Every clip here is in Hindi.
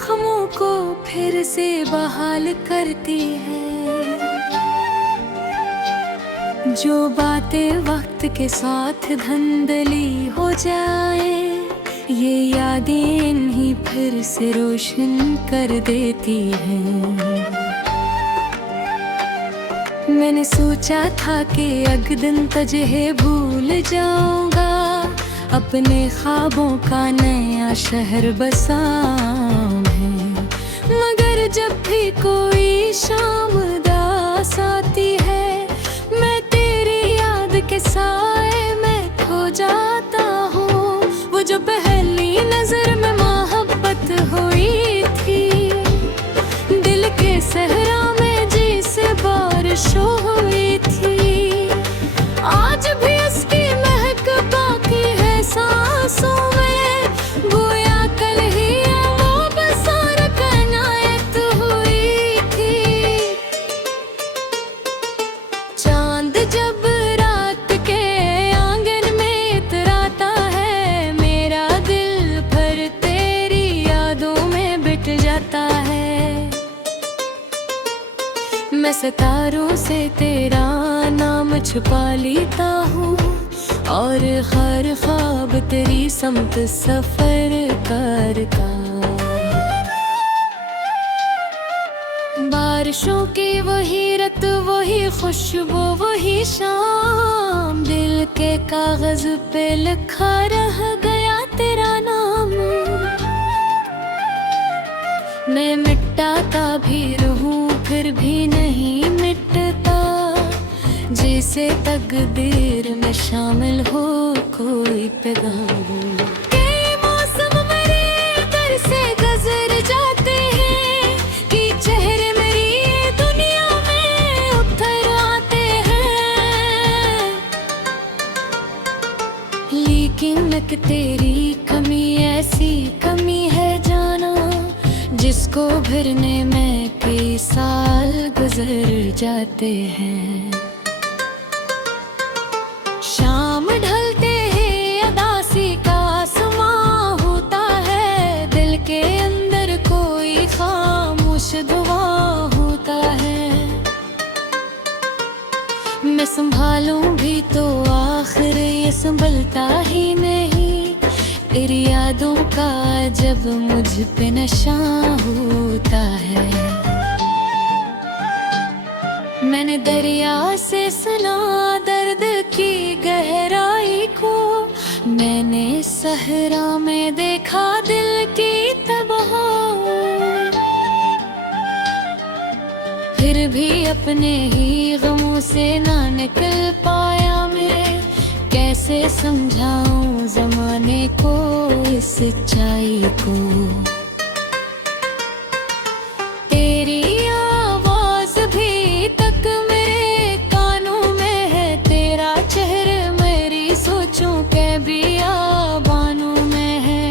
जख्मों को फिर से बहाल करती है। जो बातें वक्त के साथ धुंधली हो जाए, ये यादें इन्हीं फिर से रोशन कर देती हैं। मैंने सोचा था कि एक दिन तुझे भूल जाऊंगा, अपने ख्वाबों का नया शहर बसाऊं। मगर जब भी कोई शाम उदास आती है, मैं तेरी याद के साए में खो जाता हूँ। वो जो पहली नजर में मोहब्बत हुई थी, दिल के सहरा में जी से बारिश हुई थी, आज भी उसकी महक बाकी है सांसों में। गोया कल ही वो बसार कनायत हुई थी। चांद जब रात के आंगन में इतराता है, मेरा दिल भर तेरी यादों में बिट जाता है। मैं सितारों से तेरा नाम छुपा लेता हूँ, और हर ख्वाब तेरी समत सफर करता। बारिशों की वही रत, वही खुशबू, वही शाम, दिल के कागज पे लिखा रह गया तेरा नाम। मैं मिटाता भी रहूं फिर भी नहीं मिटता, जैसे तकदीर में शामिल हो कोई पैगाम। कई मौसम मेरे घर से गुजर जाते हैं, कि चेहरे मेरी दुनिया में उतर आते हैं। लेकिन एक तेरी कमी ऐसी कमी है जाना, जिसको भरने में कई साल गुजर जाते हैं। शाम ढलते ही अदासी का आसमां होता है, दिल के अंदर कोई खामोश दुआ होता है। मैं संभालूं भी तो आखिर ये संभलता ही नहीं, तेरी यादों का जब मुझ पे नशा होता है। मैंने दरिया से सुना दर्द की गहराई को, मैंने सहरा में देखा दिल की तबाही। फिर भी अपने ही गमों से ना निकल पाया मैं, कैसे समझाऊं ज़माने को इस सच्चाई को। तेरी आवाज़ भी तक मेरे कानों में है, तेरा चेहरा मेरी सोचों के बियाबानों में है।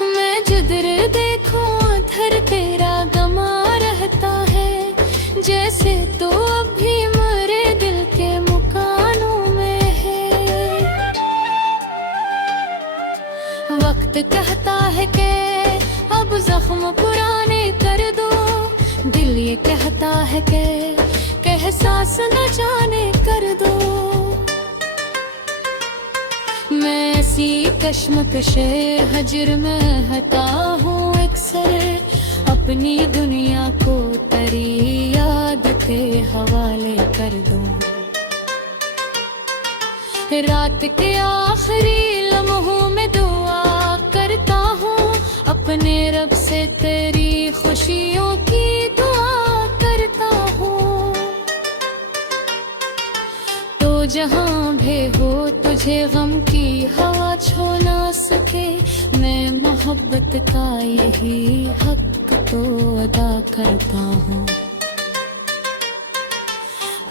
मैं जिधर देखूं उधर तेरा गमा रहता है, जैसे तो अभी मेरे दिल के वक्त कहता है कि अब जख्म पुराने कर दो, दिल ये कहता है कि एहसास न जाने कर दो। मैं ऐसी कश्मकशे हजर में हटा हूँ अक्सर, अपनी दुनिया को तेरी याद के हवाले कर दूं। रात के आखिरी लम्हों में दुआ करता हूँ, अपने रब से तेरी खुशियों की दुआ करता हूँ। तो जहाँ भी हो तुझे गम की हवा छू ना सके, मैं मोहब्बत का यही हक तो अदा करता हूँ।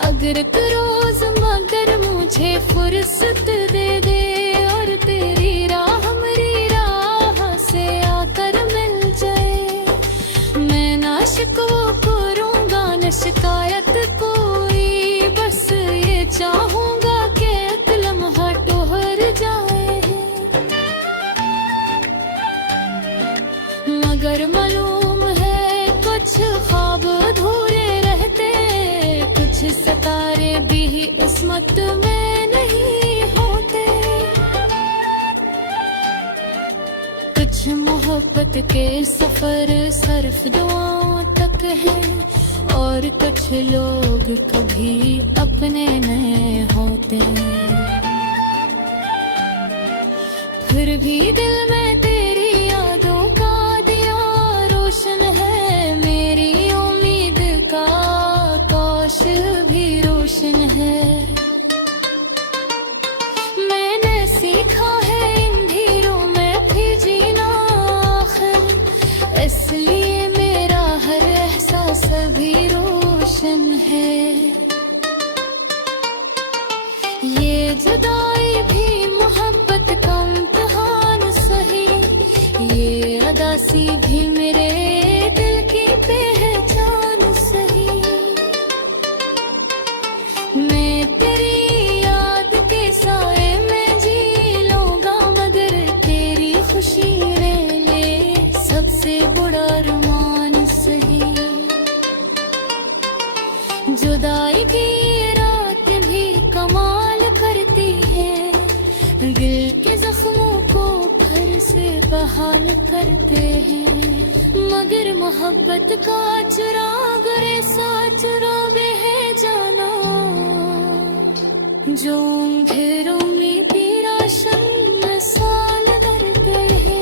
अगर एक रोज मगर मुझे फुर्सत दे दे, और तेरी राह मेरी राह से आकर मिल जाए, मैं ना शिकवा करूँगा न शिकायत कोई, बस ये चाहूँगा कि एक लम्हा ठहर जाए। में भी किस्मत में नहीं होते। कुछ मोहब्बत के सफर सिर्फ दुआओं तक है, और कुछ लोग कभी अपने नहीं होते। फिर भी दिल में तेरी यादों का दिया रोशन है, मेरी उम्मीद का आकाश भी रोशन है। मैंने सीखा है इन धीरों में भी जीना आखिर, इसलिए मेरा हर एहसास भी रोशन है। ये जुदाई भी मोहब्बत का इम्तिहान सही, ये अदासी भी मेरे दिल की पहचान सही। मैं तेरी याद के साए में जी लूंगा, मगर तेरी खुशी ले सबसे बड़ा अरमान सही। जुदाई की रात भी कमाल करती है, दिल के जख्मों को फिर से बहाल करते हैं। मगर मोहब्बत का चिराग रेसा चुरावे है जाना, जो अंधेरों में भी रोशन मिसाल करते हैं।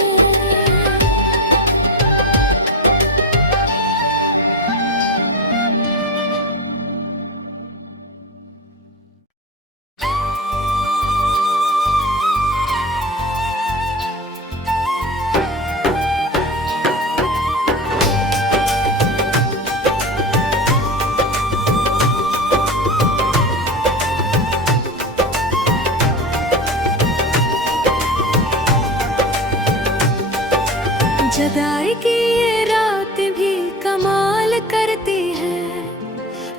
जुदाई की ये रात भी कमाल करती है,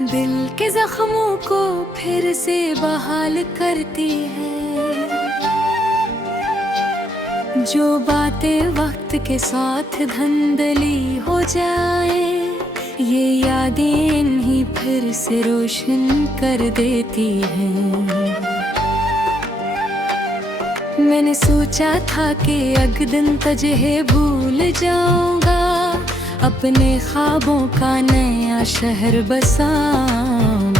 दिल के जख्मों को फिर से बहाल करती है। जो बातें वक्त के साथ धुंधली हो जाए, ये यादें इन्हीं फिर से रोशन कर देती हैं। मैंने सोचा था कि एक दिन तुझे भूल जाऊंगा, अपने ख्वाबों का नया शहर बसाऊं।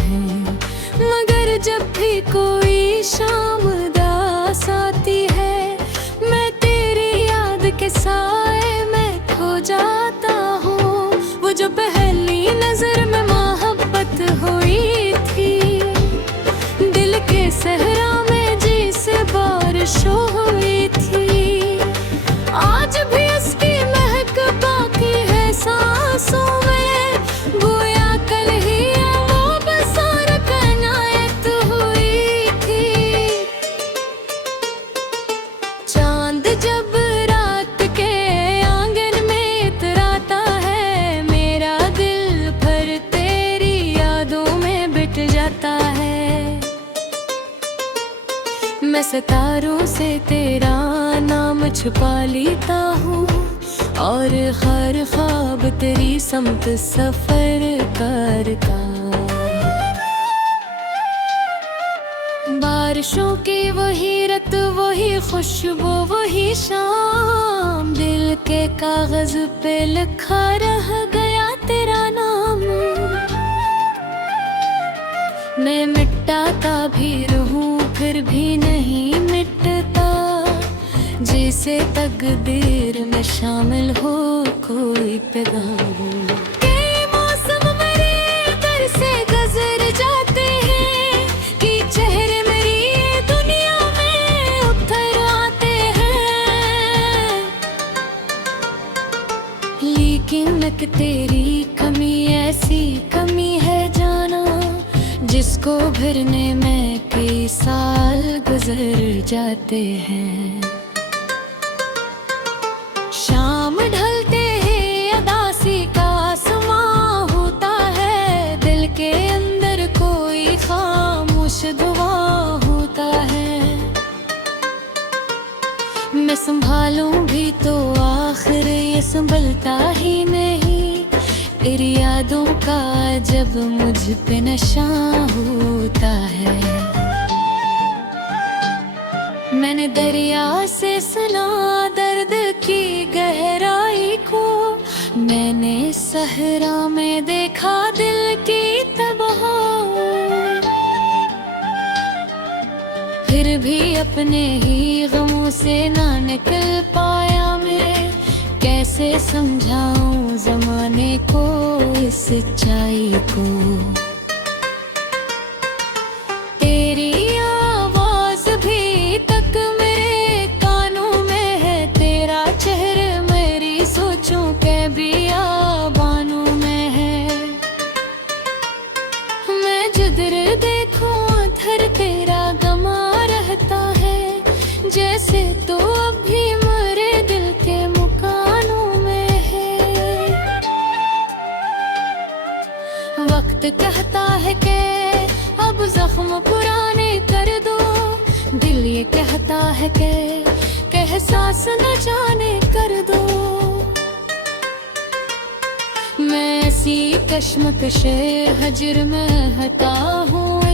मगर जब भी कोई शाम उदास आती है, मैं तेरी याद के साए में खो जाता हूँ। वो जो पहली नजर में मोहब्बत हुई थी, दिल के सहरा में जी से बारिश हुई थी, आज भी उसकी महक बाकी है सांसों में। गोया कल ही वो बसार कनायत हुई थी। चांद जब रात के आंगन में इतराता है, मेरा दिल भर तेरी यादों में बिट जाता है। मैं सितारों से तेरा नाम छुपा लेता हूँ, और हर ख्वाब तेरी समत सफर करता। बारिशों की वही रत, वही खुशबू, वही शाम, दिल के कागज पे लिखा रह गया तेरा नाम। मैं मिटाता भी रहूं फिर भी नहीं मिटता, जैसे तकदीर में शामिल हो कोई पैगाम। कई मौसम मेरे दर से गुजर जाते हैं, कि चेहरे मेरी दुनिया में उतर आते हैं। लेकिन एक तेरी कमी ऐसी कमी है जाना, जिसको भरने में कई साल गुजर जाते हैं। शाम ढलते हैं अदासी का आसमां होता है, दिल के अंदर कोई खामोश दुआ होता है। मैं संभालूं भी तो आखिर ये संभलता ही नहीं, तेरी यादों का जब मुझ पे नशा होता है। मैंने दरिया से सुना दर्द की गहराई को, मैंने सहरा में देखा दिल की तबाही। फिर भी अपने ही गमों से ना निकल पाया मैं, कैसे समझाऊं ज़माने को इस सच्चाई को। तेरी आवाज़ भी तक मेरे कानों में है, तेरा चेहरा मेरी सोचों के बियाबानों में है। मैं जिधर देखूं उधर तेरा गमा रहता है, जैसे तो अभी मेरे दिल के मुकानों में है। वक्त कहता है कि अब जख्म पुराने कर दो, दिल ये कहता है कि एहसास न जाने कर दो। मैं ऐसी कश्मकशे हजर में हता हूँ,